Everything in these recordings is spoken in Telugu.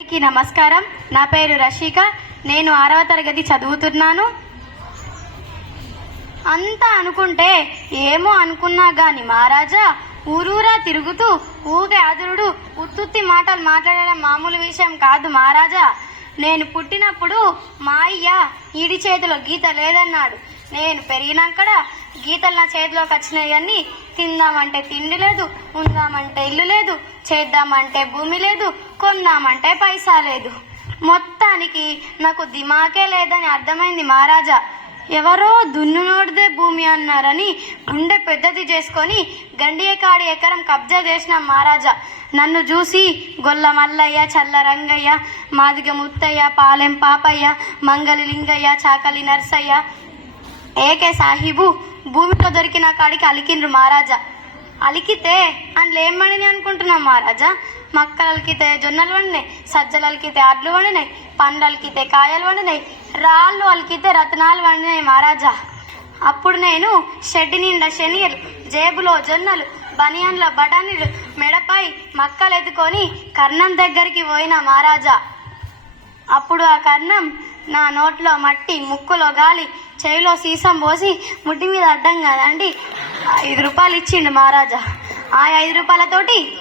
అందరికీ నమస్కారం. నా పేరు రషిక. నేను ఆరవ తరగతి చదువుతున్నాను. అంతా అనుకుంటే ఏమో అనుకున్నా గాని మహారాజా ఊరూరా తిరుగుతూ ఊగే అదురుడు ఉత్తుత్తి మాటలు మాట్లాడడం మామూలు విషయం కాదు మహారాజా. నేను పుట్టినప్పుడు మా అయ్య ఈడి చేతిలో గీత లేదన్నాడు. నేను పెరిగినాకడ గీతలు నా చేతిలోకి వచ్చినాయి కానీ తిందామంటే తిండి లేదు ఉందామంటే ఇల్లు లేదు చేద్దామంటే భూమి లేదు కొందామంటే పైసా లేదు. మొత్తానికి నాకు దిమాకే లేదని అర్థమైంది మహారాజా. ఎవరో దున్నునోడిదే భూమి అన్నారని గుండె పెద్దది చేసుకొని గండియకాడి ఎకరం కబ్జా చేసిన మహారాజా. నన్ను చూసి గొల్ల మల్లయ్య చల్ల రంగయ్య మాదిగ ముత్తయ్య పాలెం పాపయ్య మంగలి లింగయ్య చాకలి నర్సయ్య ఏకే సాహిబు భూమిలో దొరికిన కాడికి అలికిండ్రు మహారాజా. అలికితే అందులో ఏం పండినాయి అనుకుంటున్నాం మహారాజా? మక్కలు అలికితే జొన్నలు వండినాయి సజ్జలు అలికితే అడ్లు వండినాయి పండ్లు అలికితే కాయలు వండినాయి రాళ్ళు అలికితే రత్నాలు వండినాయి మహారాజా. అప్పుడు నేను షెడ్డి నిండా శనియలు జేబులో జొన్నలు బనియన్ల బఠానీలు మెడపై మక్కలు ఎత్తుకొని కర్ణం దగ్గరికి పోయిన మహారాజా. అప్పుడు ఆ కర్ణం నా నోట్లో మట్టి ముక్కులో గాలి చెవిలో సీసం పోసి ముట్టి మీద అడ్డం కదండి. ఐదు రూపాయలు ఇచ్చిండు మహారాజా. ఆ ఐదు రూపాయలతోటి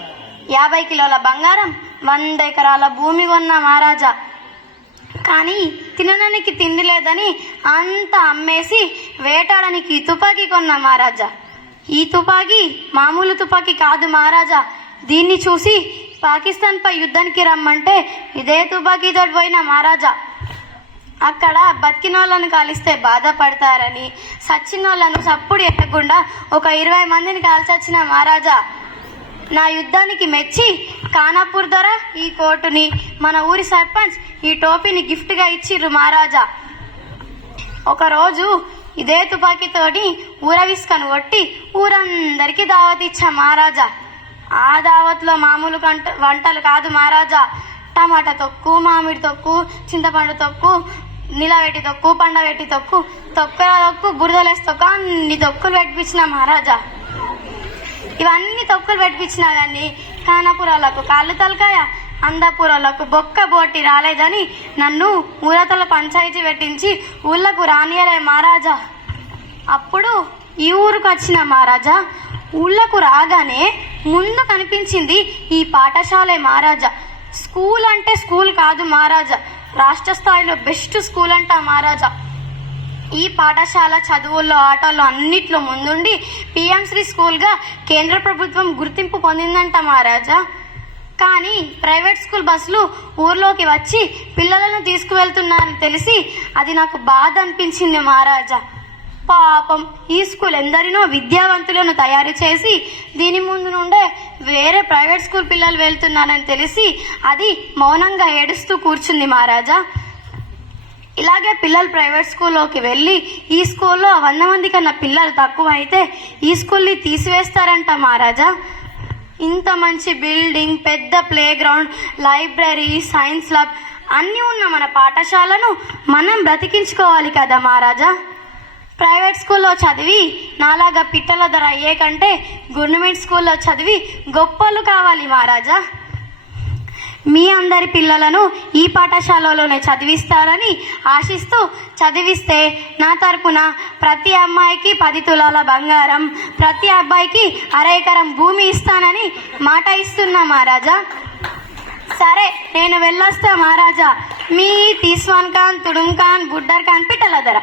యాభై కిలోల బంగారం వంద ఎకరాల భూమి కొన్న మహారాజా. కానీ తినడానికి తిండి లేదని అంతా అమ్మేసి వేటాడనికి తుపాకీ కొన్న మహారాజా. ఈ తుపాకీ మామూలు తుపాకీ కాదు మహారాజా. దీన్ని చూసి పాకిస్తాన్పై యుద్ధానికి రమ్మంటే ఇదే తుపాకీతో పోయిన మహారాజా. అక్కడ బతికినోళ్ళను కాలిస్తే బాధపడతారని సచ్చినోళ్ళను సప్పుడు ఎట్టకుండా ఒక ఇరవై మందిని కాల్చొచ్చిన మహారాజా నా యుద్ధానికి మెచ్చి కానాపూర్ ధర ఈ కోటుని మన ఊరి సర్పంచ్ ఈ టోపీని గిఫ్ట్గా ఇచ్చిర్రు మహారాజా. ఒకరోజు ఇదే తుపాకీతోటి ఊరవిస్కను కొట్టి ఊరందరికీ దావత్ ఇచ్చా మహారాజా. ఆ దావత్లో మామూలు కంట వంటలు కాదు మహారాజా. టమాటా తొక్కు మామిడి తొక్కు చింతపండు తొక్కు నిలబెట్టి తొక్కు పండబెట్టి తొక్కు తొక్కల తొక్కు బురదలేసి తొక్క అన్ని తొక్కులు పెట్టించిన మహారాజా. ఇవన్నీ తొక్కులు పెట్టించినా కానీ కానపురాలకు కాళ్ళు తలకాయ? అందపురాలకు బొక్క బోటి రాలేదని నన్ను ఊరతల పంచాయతీ పెట్టించి ఊళ్ళకు రానియలే మహారాజా. అప్పుడు ఈ ఊరుకు వచ్చిన మహారాజా ఊళ్ళకు రాగానే ముందు కనిపించింది ఈ పాఠశాలే మహారాజా. స్కూల్ అంటే స్కూల్ కాదు మహారాజా. రాష్ట్ర స్థాయిలో బెస్ట్ స్కూల్ అంట మహారాజా. ఈ పాఠశాల చదువుల్లో ఆటల్లో అన్నిట్లో ముందుండి పిఎంశ్రీ స్కూల్గా కేంద్ర ప్రభుత్వం గుర్తింపు పొందిందంట మహారాజా. కానీ ప్రైవేట్ స్కూల్ బస్సులు ఊర్లోకి వచ్చి పిల్లలను తీసుకువెళ్తున్నారని తెలిసి అది నాకు బాధ అనిపించింది మహారాజా. పాపం ఈ స్కూల్ ఎందరినో విద్యావంతులను తయారు చేసి దీని ముందు నుండే వేరే ప్రైవేట్ స్కూల్ పిల్లలు వెళ్తున్నారని తెలిసి అది మౌనంగా ఏడుస్తూ కూర్చుంది మహారాజా. ఇలాగే పిల్లలు ప్రైవేట్ స్కూల్లోకి వెళ్ళి ఈ స్కూల్లో వంద మంది కన్నా పిల్లలు తక్కువ అయితే ఈ స్కూల్ని తీసివేస్తారంట మహారాజా. ఇంత మంచి బిల్డింగ్ పెద్ద play ground library science lab అన్నీ ఉన్న మన పాఠశాలను మనం బ్రతికించుకోవాలి కదా మహారాజా. ప్రైవేట్ స్కూల్లో చదివి నాలాగా పిట్టల ధర అయ్యే కంటే గవర్నమెంట్ స్కూల్లో చదివి గొప్పలు కావాలి మహారాజా. మీ అందరి పిల్లలను ఈ పాఠశాలలోనే చదివిస్తారని ఆశిస్తూ చదివిస్తే నా తరపున ప్రతి అమ్మాయికి పది తులాల బంగారం ప్రతి అబ్బాయికి అరేకరం భూమి ఇస్తానని మాట ఇస్తున్నా మహారాజా. సరే నేను వెళ్ళొస్తా మహారాజా. మీ తీస్వాన్ ఖాన్ తుడుం ఖాన్ బుడ్డర్ ఖాన్ పిట్టల ధర.